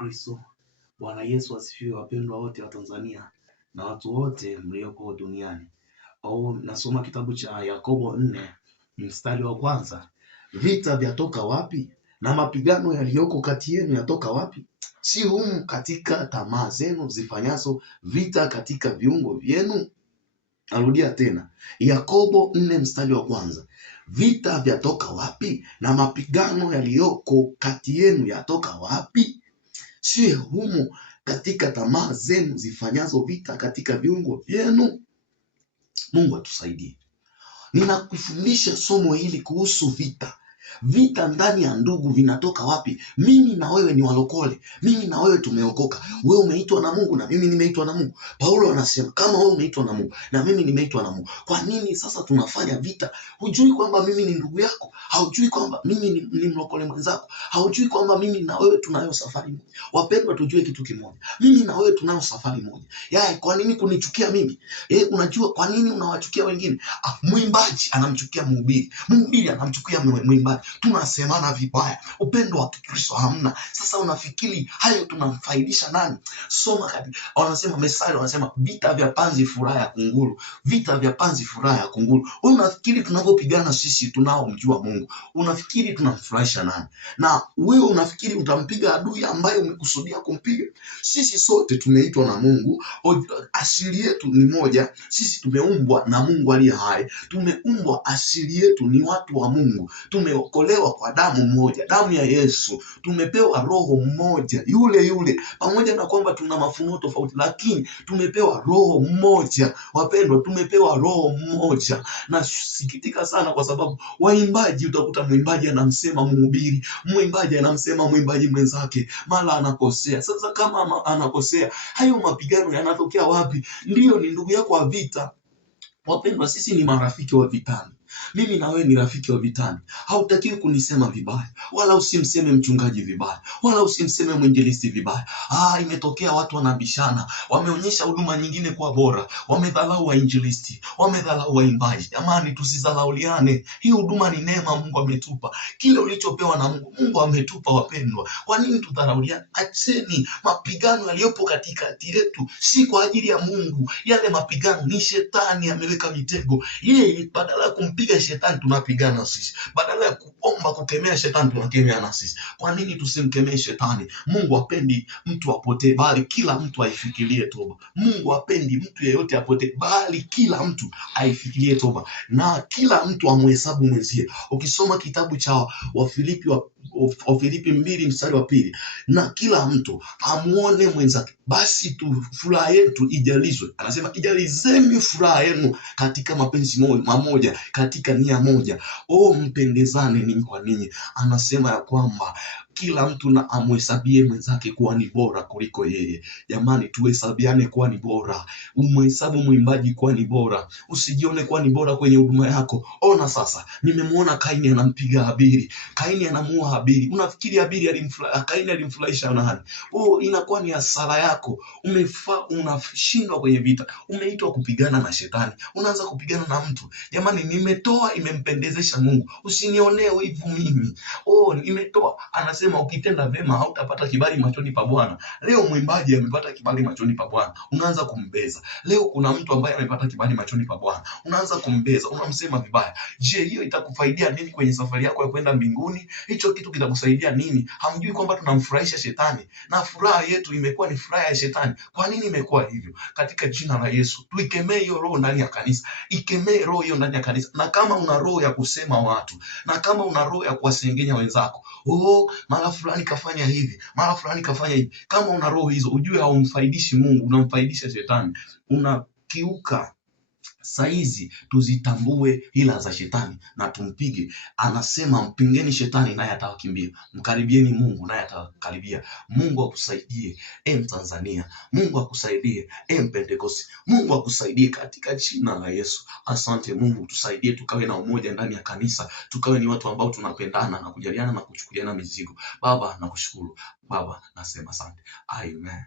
Kristo. Bwana Yesu asifiwe, wapendwa wote wa Tanzania na watu wote mlioko duniani. Nasoma kitabu cha Yakobo 4 mstari wa kwanza. Vita vyatoka wapi? Na mapigano yaliyoko kati yenu yatoka wapi? Si humu katika tamaa zenu zifanyazo vita katika viungo vyenu? Narudia tena, Yakobo 4 mstari wa kwanza. Vita vyatoka wapi? Na mapigano yaliyoko kati yenu yatoka wapi? Si humu katika tamaa zenu zifanyazo vita katika viungo vyenu? Mungu atusaidie. Ninakufundisha somo hili kuhusu vita. Vita ndani ya ndugu vinatoka wapi? Mimi na wewe ni walokole. Mimi na wewe tumeokoka. Wewe umeitwa na Mungu na mimi nimeitwa na Mungu. Paulo anasema kama wewe umeitwa na Mungu na mimi nimeitwa na Mungu, kwa nini sasa tunafanya vita? Hujui kwamba mimi ni ndugu yako? Haujui kwamba mimi ni mlokole mwenzako? Haujui kwamba mimi na wewe tunayo safari moja? Wapendwa, tujue kitu kimoja. Mimi na wewe tunayo safari moja. Kwa nini kunichukia mimi? Unajua kwa nini unawachukia wengine? Mwimbaji anamchukia mhubiri. Mhubiri anamchukia mwimbaji. Tunasemana vibaya. Upendo wa Kikristo hamna. Sasa unafikiri hayo tunamfaidisha nani? Soma katika wanasema Methali, wanasema vita vya panzi furaha ya kunguru. Vita vya panzi furaha ya kunguru. Wewe unafikiri tunavyopigana sisi tunaomjua Mungu, unafikiri tunamfurahisha nani? Na wewe unafikiri utampiga adui ambaye umekusudia kumpiga? Sisi sote tumeitwa na Mungu. Asili yetu ni moja. Sisi tumeumbwa na Mungu aliye hai. Tumeumbwa, asili yetu ni watu wa Mungu. Tumeokolewa kwa damu moja, damu ya Yesu. Tumepewa roho mmoja yule yule, pamoja na kwamba tuna mafunuo tofauti, lakini tumepewa roho mmoja. Wapendwa, tumepewa roho mmoja. Na sikitika sana kwa sababu waimbaji, utakuta mwimbaji anamsema mhubiri, mwimbaji anamsema mwimbaji mwenzake, mara anakosea. Sasa kama anakosea, hayo mapigano yanatokea wapi? Ndiyo, ni ndugu yako wa vita. Wapendwa, sisi ni marafiki wa vitani. Mimi na wewe ni rafiki wa vitani. Hautakiwi kunisema vibaya, wala usimseme mchungaji vibaya, wala usimseme mwinjilisti vibaya. Imetokea watu wanabishana, wameonyesha huduma nyingine kwa bora, wamedhalau wainjilisti, wamedhalau waimbaji. Jamani, tusidhalauliane. Hii huduma ni neema Mungu ametupa. Kile ulichopewa na Mungu, Mungu ametupa wapendwa. Kwa nini tudharauliane? Acheni mapigano yaliyopo katikati yetu, si kwa ajili ya Mungu. Yale mapigano ni shetani ameweka mitego. Yeye badala ya kumpiga shetani tunapigana sisi. Badala ya kuomba kukemea shetani tunakemea na sisi. Kwa nini tusimkemee shetani? Mungu hapendi mtu apotee, bali kila mtu aifikirie toba. Mungu hapendi mtu yeyote apotee, bali kila mtu aifikirie toba, na kila mtu amhesabu mwenzie. Ukisoma kitabu cha Wafilipi 2 mstari wa 2, na kila mtu amuone mwenzake, basi furaha yetu ijalizwe. Anasema ijalizeni furaha yenu katika mapenzi mamoja, katika nia moja. Mpendezane ninyi kwa ninyi. Anasema ya kwamba kila mtu na amhesabie mwenzake kuwa ni bora kuliko yeye. Jamani, tuhesabiane kuwa ni bora. Umhesabu mwimbaji kuwa ni bora. Usijione kuwa ni bora kwenye huduma yako. Ona sasa, nimemwona Kaini anampiga Habili. Kaini anamuua Habili. Unafikiri Kaini alimfurahisha nani? Inakuwa ni hasara yako. Unashindwa kwenye vita. Umeitwa kupigana na shetani, unaanza kupigana na mtu. Jamani, nimetoa imempendezesha Mungu. Usinionee wivu mimi. Nimetoa. Anasema ukitenda vema hautapata kibali machoni pa Bwana. Leo mwimbaji amepata kibali machoni pa Bwana, unaanza kumbeza. Leo kuna mtu ambaye amepata kibali machoni pa Bwana, unaanza kumbeza, unamsema vibaya. Je, hiyo itakufaidia nini kwenye safari yako ya kwenda mbinguni? Hicho kitu kitakusaidia nini? Hamjui kwamba tunamfurahisha shetani na furaha yetu imekuwa ni furaha ya shetani? Kwa nini imekuwa hivyo? Katika jina la Yesu tuikemee hiyo roho ndani ya kanisa. Ikemee roho hiyo ndani ya kanisa. Na kama una roho ya kusema watu, na kama una roho ya kuwasengenya wenzako, mara fulani kafanya hivi, mara fulani kafanya hivi, kama una roho hizo, ujue haumfaidishi Mungu, unamfaidisha shetani. Unakiuka. Saizi tuzitambue hila za shetani na tumpige. Anasema mpingeni shetani naye atawakimbia, mkaribieni Mungu naye atawakaribia. Mungu akusaidie Tanzania. Mungu akusaidie Pentecost. Mungu akusaidie katika jina la Yesu. Asante Mungu, tusaidie tukawe na umoja ndani ya kanisa, tukawe ni watu ambao tunapendana na kujaliana na kuchukuliana mizigo. Baba, nakushukuru. Baba, nasema asante. Amen.